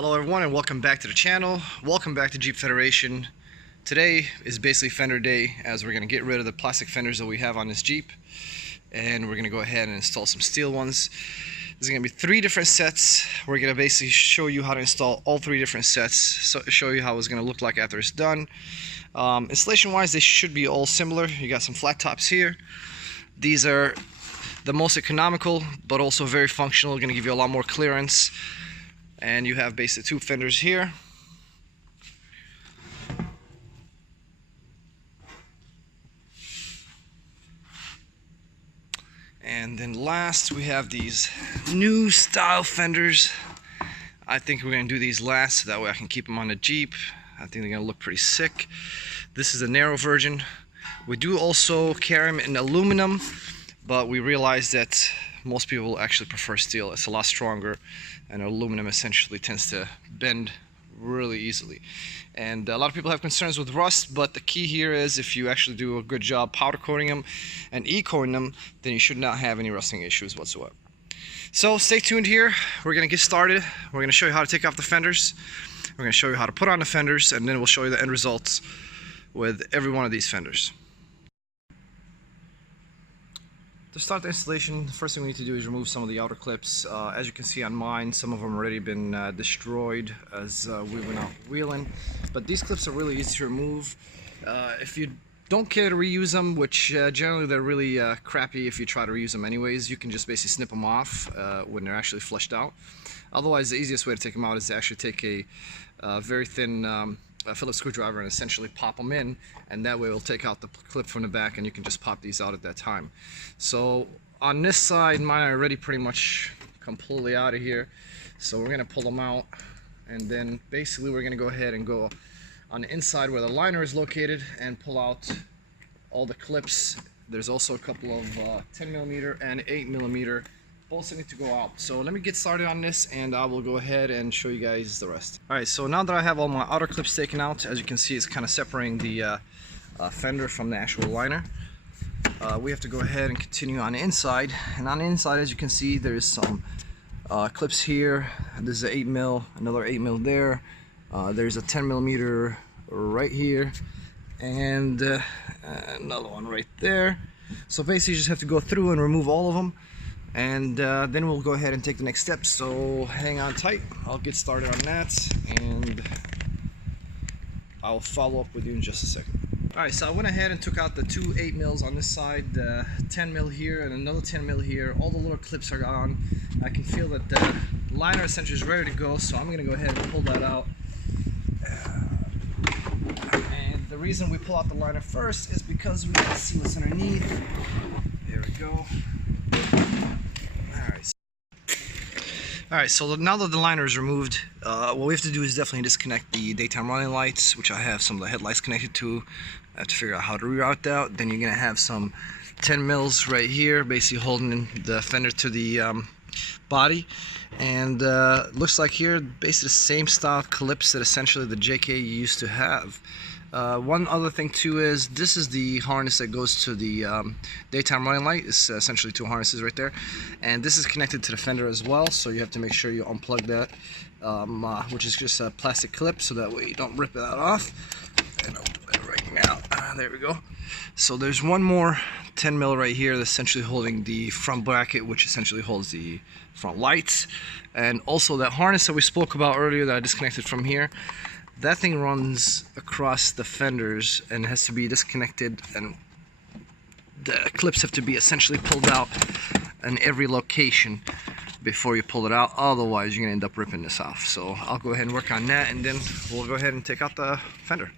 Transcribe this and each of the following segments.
Hello everyone and welcome back to the channel. Welcome back to Jeep Federation. Today is basically Fender Day, as we're going to get rid of the plastic fenders that we have on this Jeep and we're going to go ahead and install some steel ones. There's going to be 3 different sets. We're going to basically show you how to install all 3 different sets, so show you how it's going to look like after it's done. Installation wise, they should be all similar. You got some flat tops here. These are the most economical but also very functional, going to give you a lot more clearance. And you have basically 2 fenders here. And then last we have these new style fenders. I think we're going to do these last so that way I can keep them on the Jeep. I think they're going to look pretty sick. This is a narrow version. We do also carry them in aluminum, but we realized that most people actually prefer steel. It's a lot stronger, and aluminum essentially tends to bend really easily. And a lot of people have concerns with rust, but the key here is if you actually do a good job powder coating them and e-coating them, then you should not have any rusting issues whatsoever. So stay tuned here. We're going to get started. We're going to show you how to take off the fenders. We're going to show you how to put on the fenders, and then we'll show you the end results with every one of these fenders. To start the installation, the first thing we need to do is remove some of the outer clips. As you can see on mine, some of them already been destroyed as we went out wheeling. But these clips are really easy to remove. If you don't care to reuse them, which generally they're really crappy if you try to reuse them anyways, you can just basically snip them off when they're actually flushed out. Otherwise, the easiest way to take them out is to actually take a very thin Phillips screwdriver and essentially pop them in, and that way we'll take out the clip from the back and you can just pop these out at that time. So on this side, mine are already pretty much completely out of here, so we're going to pull them out, and then basically we're going to go ahead and go on the inside where the liner is located and pull out all the clips. There's also a couple of 10mm and 8mm bolts that need to go out. So let me get started on this and I will go ahead and show you guys the rest. Alright, so now that I have all my outer clips taken out, as you can see, it's kind of separating the fender from the actual liner. We have to go ahead and continue on the inside, and on the inside, as you can see, there's some clips here. There's an 8mm, another 8mm there. There's a 10mm right here, and another one right there. So basically you just have to go through and remove all of them, and then we'll go ahead and take the next step. So hang on tight, I'll get started on that and I'll follow up with you in just a second. Alright, so I went ahead and took out the 2 8mm on this side, 10mm here and another 10mm here. All the little clips are gone. I can feel that the liner essentially is ready to go, so I'm going to go ahead and pull that out. And the reason we pull out the liner first is because we can see what's underneath. There we go. Alright, so now that the liner is removed, what we have to do is definitely disconnect the daytime running lights, which I have some of the headlights connected to. I have to figure out how to reroute that. Then you're going to have some 10mm right here, basically holding the fender to the body. And looks like here, basically the same style clips that essentially the JK used to have. One other thing too is this is the harness that goes to the daytime running light. It's essentially 2 harnesses right there, and this is connected to the fender as well, so you have to make sure you unplug that, which is just a plastic clip, so that way you don't rip that off. And I'll do it right now. There we go. So there's one more 10mm right here that's essentially holding the front bracket, which essentially holds the front lights, and also that harness that we spoke about earlier that I disconnected from here. That thing runs across the fenders and has to be disconnected, and the clips have to be essentially pulled out in every location before you pull it out. Otherwise, you're going to end up ripping this off. So I'll go ahead and work on that, and then we'll go ahead and take out the fender.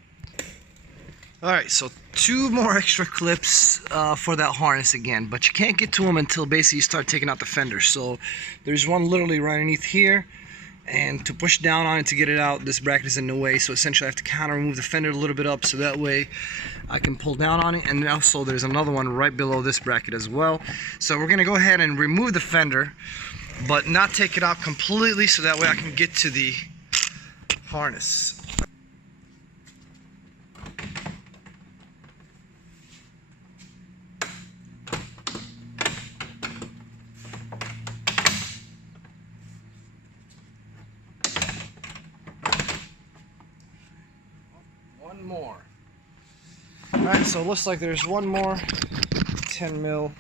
Alright, so 2 more extra clips for that harness again, but you can't get to them until basically you start taking out the fender. So there's one literally right underneath here. And to push down on it to get it out, this bracket is in the way, so essentially I have to kind of remove the fender a little bit up so that way I can pull down on it. And also there's another one right below this bracket as well. So we're going to go ahead and remove the fender, but not take it out completely, so that way I can get to the harness. one more. Alright, so it looks like there's one more 10 mil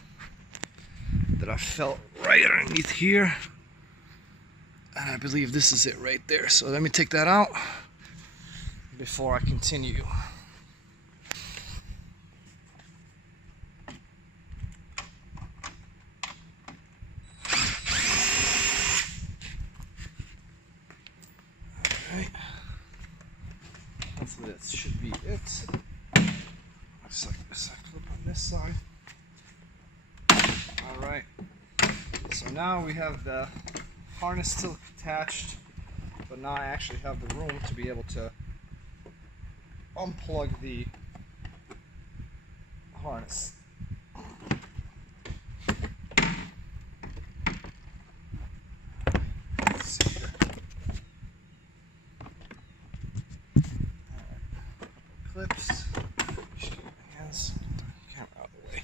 that I felt right underneath here. And I believe this is it right there. So let me take that out before I continue. Alright. Hopefully that should be it. Looks like there's a clip on this side. Alright. So now we have the harness still attached, but now I actually have the room to be able to unplug the harness. Let's see here. Alright, clips. Just get my hands, get the camera out of the way.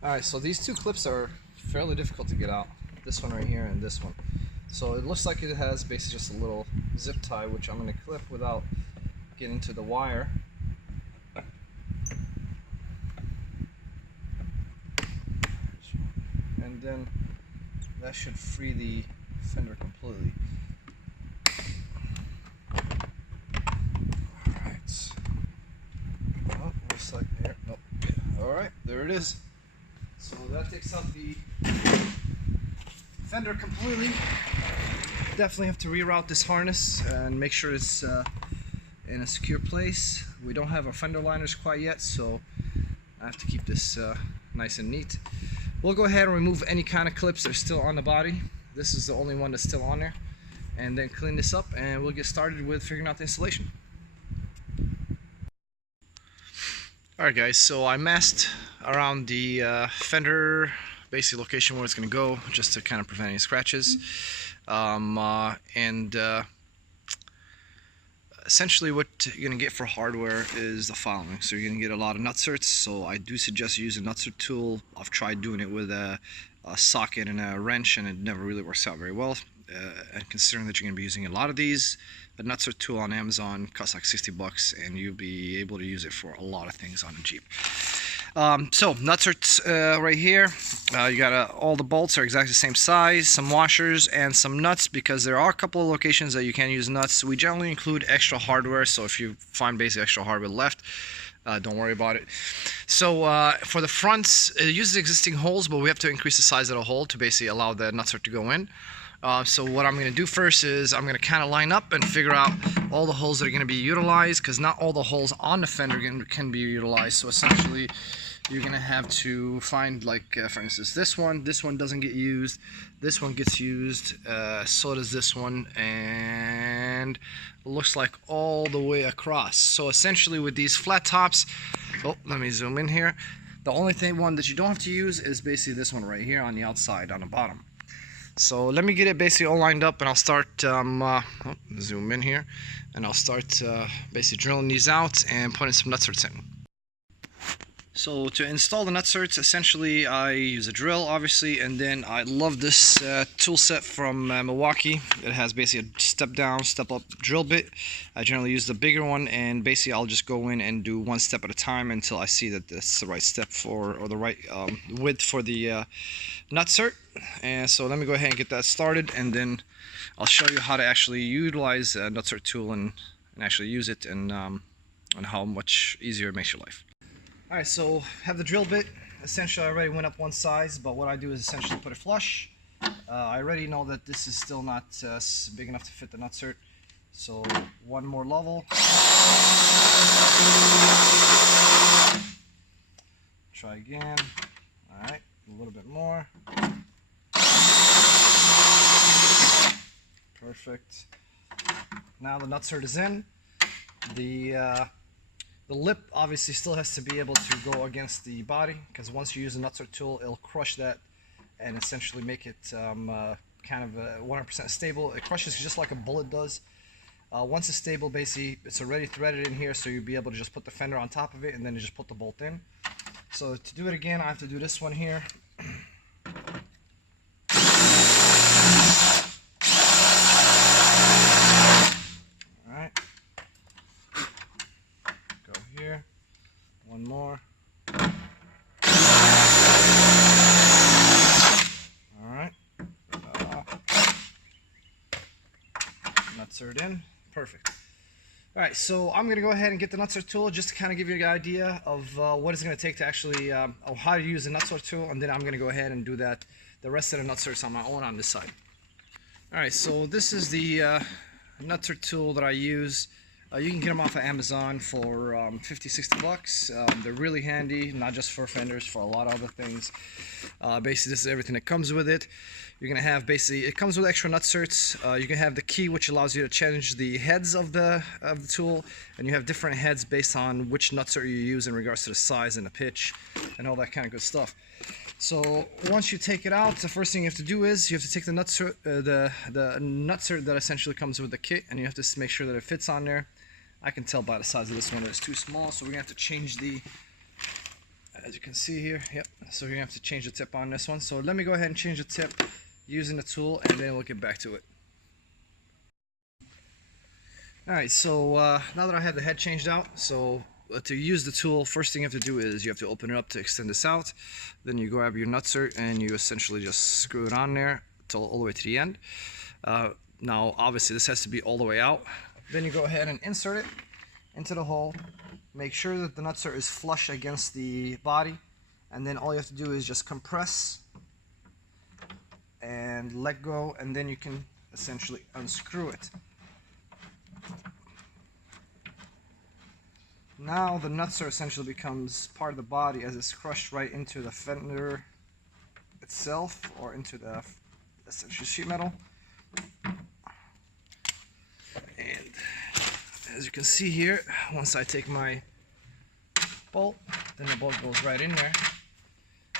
Alright, so these two clips are fairly difficult to get out. This one right here and this one. So it looks like it has basically just a little zip tie, which I'm going to clip without getting to the wire. And then that should free the fender completely. Alright. Oh, looks like there. Nope. Alright, there it is. So that takes out the fender completely. Definitely have to reroute this harness and make sure it's in a secure place. We don't have our fender liners quite yet, so I have to keep this nice and neat. We'll go ahead and remove any kind of clips that are still on the body. This is the only one that's still on there. And then clean this up and we'll get started with figuring out the installation. Alright guys, so I masked around the fender basically location where it's going to go, just to kind of prevent any scratches. Essentially what you're going to get for hardware is the following. So you're going to get a lot of nutserts, so I do suggest using a nutsert tool. I've tried doing it with a socket and a wrench and it never really works out very well. And considering that you're going to be using a lot of these, a nutsert tool on Amazon costs like 60 bucks and you'll be able to use it for a lot of things on a Jeep. So nutserts right here, you got all the bolts are exactly the same size, some washers and some nuts, because there are a couple of locations that you can use nuts. We generally include extra hardware, so if you find basically extra hardware left, don't worry about it. So for the fronts, it uses existing holes, but we have to increase the size of the hole to basically allow the nutsert to go in. So what I'm going to do first is I'm going to kind of line up and figure out all the holes that are going to be utilized, because not all the holes on the fender can be utilized. So essentially you're going to have to find, like for instance, this one doesn't get used, this one gets used, so does this one, and it looks like all the way across. So essentially with these flat tops, oh, let me zoom in here, the only one that you don't have to use is basically this one right here on the outside, on the bottom. So let me get it basically all lined up and I'll start, zoom in here, and I'll start basically drilling these out and putting some nutserts in. So to install the nutserts, essentially I use a drill obviously, and then I love this tool set from Milwaukee. It has basically a step down, step up drill bit. I generally use the bigger one, and basically I'll just go in and do one step at a time until I see that that's the right step for, or the right width for the nutsert. And so let me go ahead and get that started, and then I'll show you how to actually utilize a nutsert tool and actually use it, and how much easier it makes your life. Alright, so have the drill bit. Essentially I already went up one size, but what I do is essentially put it flush. I already know that this is still not big enough to fit the nutsert, so one more level. Try again. Alright, a little bit more. Perfect. Now the nutsert is in. The lip obviously still has to be able to go against the body, because once you use a nutsert tool, it'll crush that and essentially make it kind of 100% stable. It crushes just like a bullet does. Once it's stable, basically it's already threaded in here, so you'll be able to just put the fender on top of it and then you just put the bolt in. So to do it again, I have to do this one here. Alright. Go here. One more. Alright. Nutsert in. Perfect. Alright, so I'm going to go ahead and get the nutsert tool just to kind of give you an idea of what it's going to take to actually, how to use the nutsert tool, and then I'm going to go ahead and do the rest of the nutserts on my own on this side. Alright, so this is the nutsert tool that I use. You can get them off of Amazon for 50-60 bucks. They're really handy, not just for fenders, for a lot of other things. Basically, this is everything that comes with it. You're gonna have basically, it comes with extra nutserts. You can have the key, which allows you to change the heads of the tool, and you have different heads based on which nutsert you use in regards to the size and the pitch and all that kind of good stuff. So once you take it out, the first thing you have to do is you have to take the nutsert, the nutsert that essentially comes with the kit, and you have to make sure that it fits on there. I can tell by the size of this one that it's too small, so we're gonna have to change the, as you can see here, yep, so you're gonna have to change the tip on this one. So let me go ahead and change the tip using the tool, and then we'll get back to it. Alright, so now that I have the head changed out, so to use the tool, first thing you have to do is you have to open it up to extend this out. Then you grab your nutsert and you essentially just screw it on there till all the way to the end. Now obviously this has to be all the way out. Then you go ahead and insert it into the hole. Make sure that the nutsert is flush against the body, and then all you have to do is just compress and let go, and then you can essentially unscrew it. Now the nutsert essentially becomes part of the body as it's crushed right into the fender itself, or into the essentially sheet metal. And as you can see here, once I take my bolt, then the bolt goes right in there,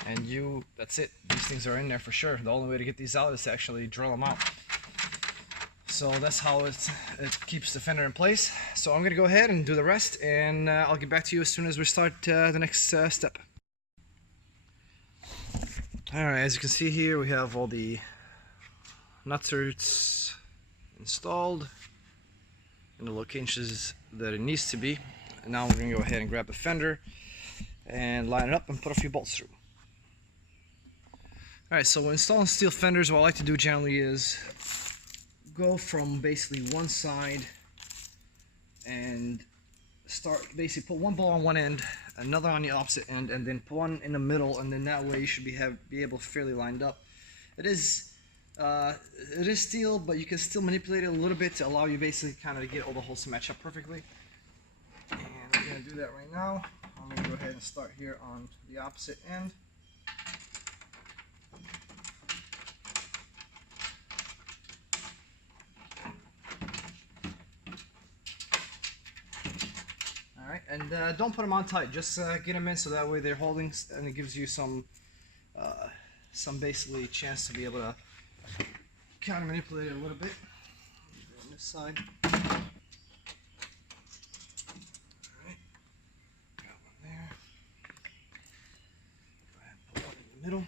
and that's it. These things are in there for sure. The only way to get these out is to actually drill them out. So that's how it keeps the fender in place. So I'm going to go ahead and do the rest, and I'll get back to you as soon as we start the next step. Alright, as you can see here, we have all the nutserts installed in the locations that it needs to be. And now we're going to go ahead and grab a fender and line it up and put a few bolts through. Alright, so when installing steel fenders, what I like to do generally is go from basically one side and start basically put one bolt on one end, another on the opposite end, and then put one in the middle, and then that way you should be able to fairly lined up. It is steel, but you can still manipulate it a little bit to allow you basically kind of get all the holes to match up perfectly. And I'm going to do that right now. I'm going to go ahead and start here on the opposite end. Alright, and don't put them on tight, just get them in so that way they're holding, and it gives you some basically chance to be able to kind of manipulate it a little bit. On this side. Alright, got one there. Go ahead and put one in the middle.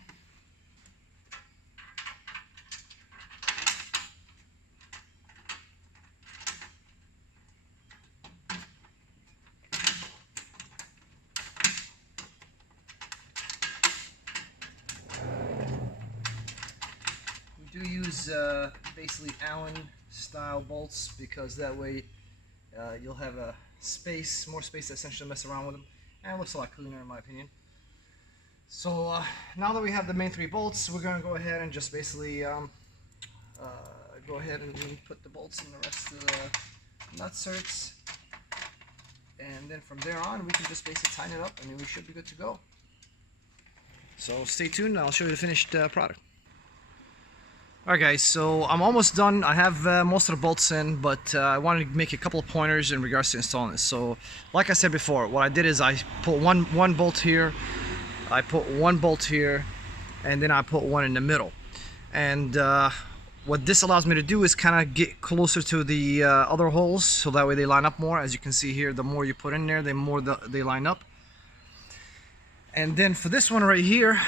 Do use basically Allen style bolts, because that way you'll have a more space to essentially mess around with them, and it looks a lot cleaner in my opinion. So now that we have the main three bolts, we're going to go ahead and just basically go ahead and put the bolts in the rest of the nutserts, and then from there on we can just basically tighten it up and then we should be good to go. So stay tuned and I'll show you the finished product. Alright guys, so I'm almost done. I have most of the bolts in, but I wanted to make a couple of pointers in regards to installing this. So like I said before, what I did is I put one bolt here, I put one bolt here, and then I put one in the middle. And what this allows me to do is kind of get closer to the other holes, so that way they line up more. As you can see here, the more you put in there, the more they line up. And then for this one right here,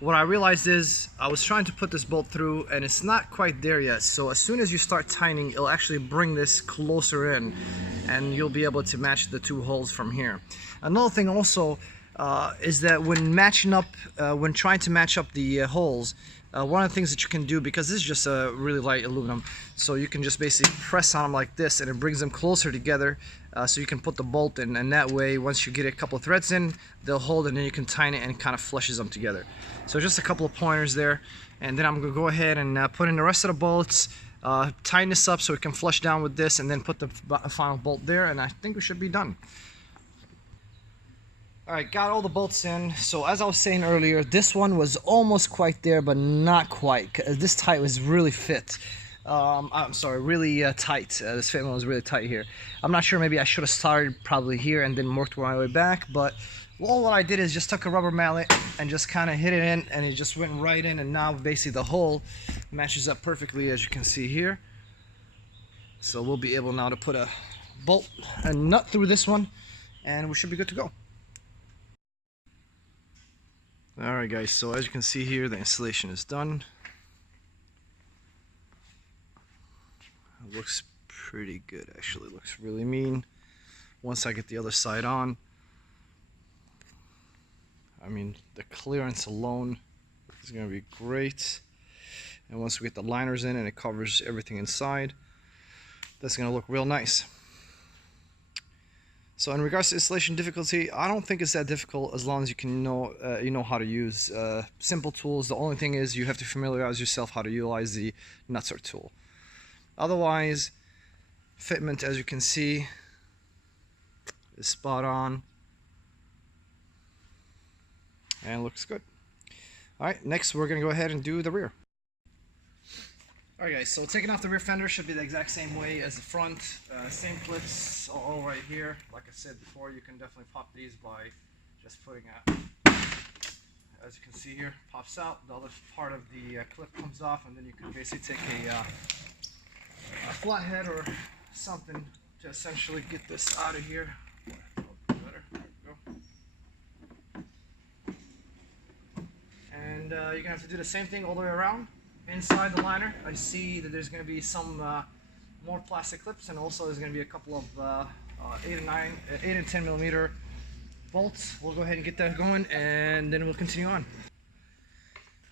what I realized is I was trying to put this bolt through and it's not quite there yet. So as soon as you start tightening, it'll actually bring this closer in and you'll be able to match the two holes from here. Another thing also is that when when trying to match up the holes, one of the things that you can do, because this is just a really light aluminum, so you can just basically press on them like this and it brings them closer together, so you can put the bolt in, and that way once you get a couple of threads in, they'll hold and then you can tighten it and it kind of flushes them together. So just a couple of pointers there, and then I'm going to go ahead and put in the rest of the bolts, tighten this up so it can flush down with this, and then put the final bolt there, and I think we should be done. Alright, got all the bolts in. So as I was saying earlier, this one was almost quite there, but not quite. This tight was really fit. I'm sorry, really tight. This fitment was really tight here. I'm not sure, maybe I should have started probably here and then worked my way back, but what I did is just took a rubber mallet and just kind of hit it in, and it just went right in, and now basically the hole matches up perfectly, as you can see here. So we'll be able now to put a bolt and nut through this one, and we should be good to go. Alright guys, so as you can see here, the installation is done. It looks pretty good actually, it looks really mean. Once I get the other side on, I mean, the clearance alone is going to be great. And once we get the liners in and it covers everything inside, that's going to look real nice. So in regards to installation difficulty, I don't think it's that difficult as long as you know how to use simple tools. The only thing is you have to familiarize yourself how to utilize the nutsert tool. Otherwise, fitment, as you can see, is spot on and looks good. Alright, next we're going to go ahead and do the rear. Alright guys, so taking off the rear fender should be the exact same way as the front. Same clips all right here. Like I said before, you can definitely pop these by just putting a, as you can see here, pops out. The other part of the clip comes off, and then you can basically take a flathead or something to essentially get this out of here. Better. There we go. And you're going to have to do the same thing all the way around. Inside the liner, I see that there's going to be some more plastic clips, and also there's going to be a couple of 8 and 10 millimeter bolts. We'll go ahead and get that going, and then we'll continue on.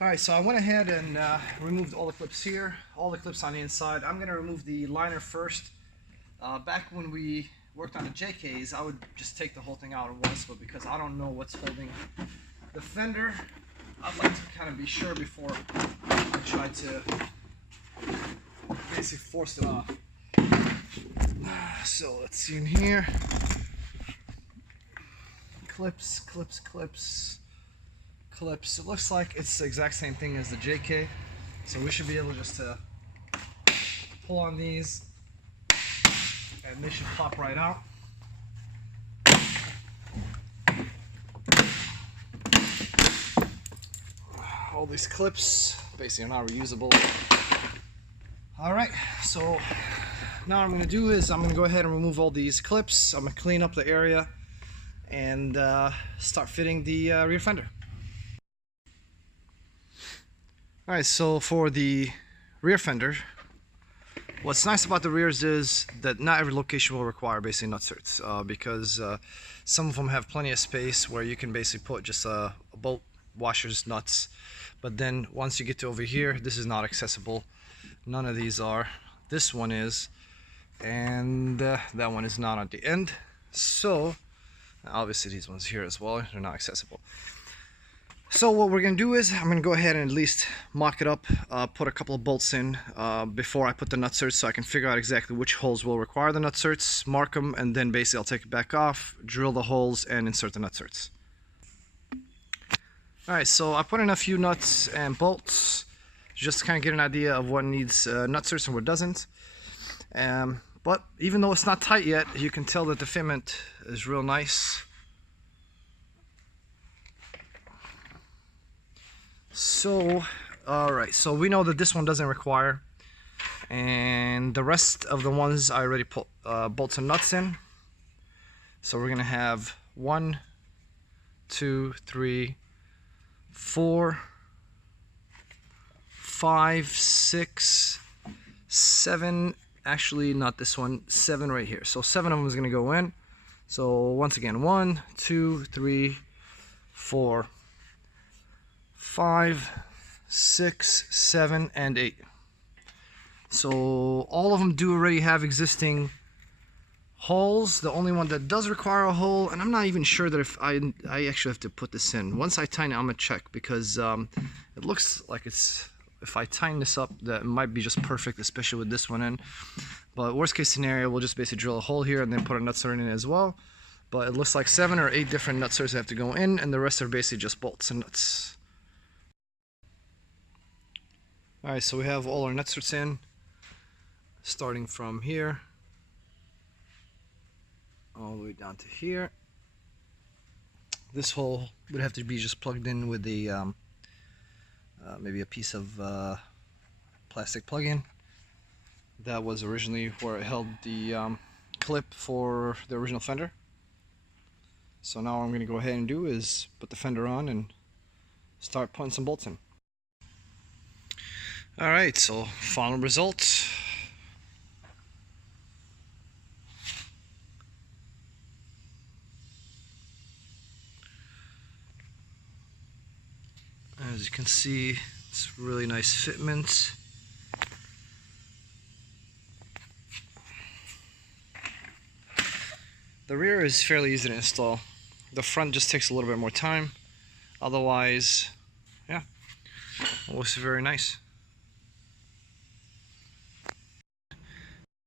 Alright, so I went ahead and removed all the clips here, all the clips on the inside. I'm going to remove the liner first. Back when we worked on the JKs, I would just take the whole thing out at once, but because I don't know what's holding the fender, I'd like to kind of be sure before I try to basically force it off. So let's see in here. Clips, clips, clips, clips. It looks like it's the exact same thing as the JK. So we should be able just to pull on these and they should pop right out. All these clips basically are not reusable. Alright, so now what I'm going to do is I'm going to go ahead and remove all these clips. I'm going to clean up the area and start fitting the rear fender. Alright, so for the rear fender, what's nice about the rears is that not every location will require basically nutserts, because some of them have plenty of space where you can basically put just a bolt, washers, nuts. But then once you get to over here, this is not accessible. None of these are. This one is, and that one is not at the end. So obviously these ones here as well, they're not accessible. So what we're going to do is I'm going to go ahead and at least mock it up, put a couple of bolts in before I put the nutserts, so I can figure out exactly which holes will require the nutserts, mark them, and then basically I'll take it back off, drill the holes, and insert the nutserts. Alright, so I put in a few nuts and bolts. just to kind of get an idea of what needs nutsers and what doesn't. But even though it's not tight yet, you can tell that the fitment is real nice. So, alright, so we know that this one doesn't require, and the rest of the ones I already put bolts and nuts in. So we're gonna have 1, 2, 3, 4, 5, 6, 7, actually not this one, 7 right here. So 7 of them is gonna go in. So once again, 1, 2, 3, 4, 5, 6, 7, and 8. So all of them do already have existing holes. The only one that does require a hole, and I'm not even sure that if I actually have to put this in. Once I tighten it, I'm gonna check, because it looks like it's, if I tighten this up, that it might be just perfect, especially with this one in. But worst case scenario, we'll just basically drill a hole here and then put a nutser in it as well. But it looks like 7 or 8 different nutsers have to go in, and the rest are basically just bolts and nuts. Alright, so we have all our nutsers in, starting from here all the way down to here. This hole would have to be just plugged in with a maybe a piece of plastic plug-in. That was originally where it held the clip for the original Fender. So now what I'm going to go ahead and do is put the Fender on and start putting some bolts in. Alright, so final results. As you can see, it's really nice fitment. The rear is fairly easy to install. The front just takes a little bit more time. Otherwise, yeah, it looks very nice.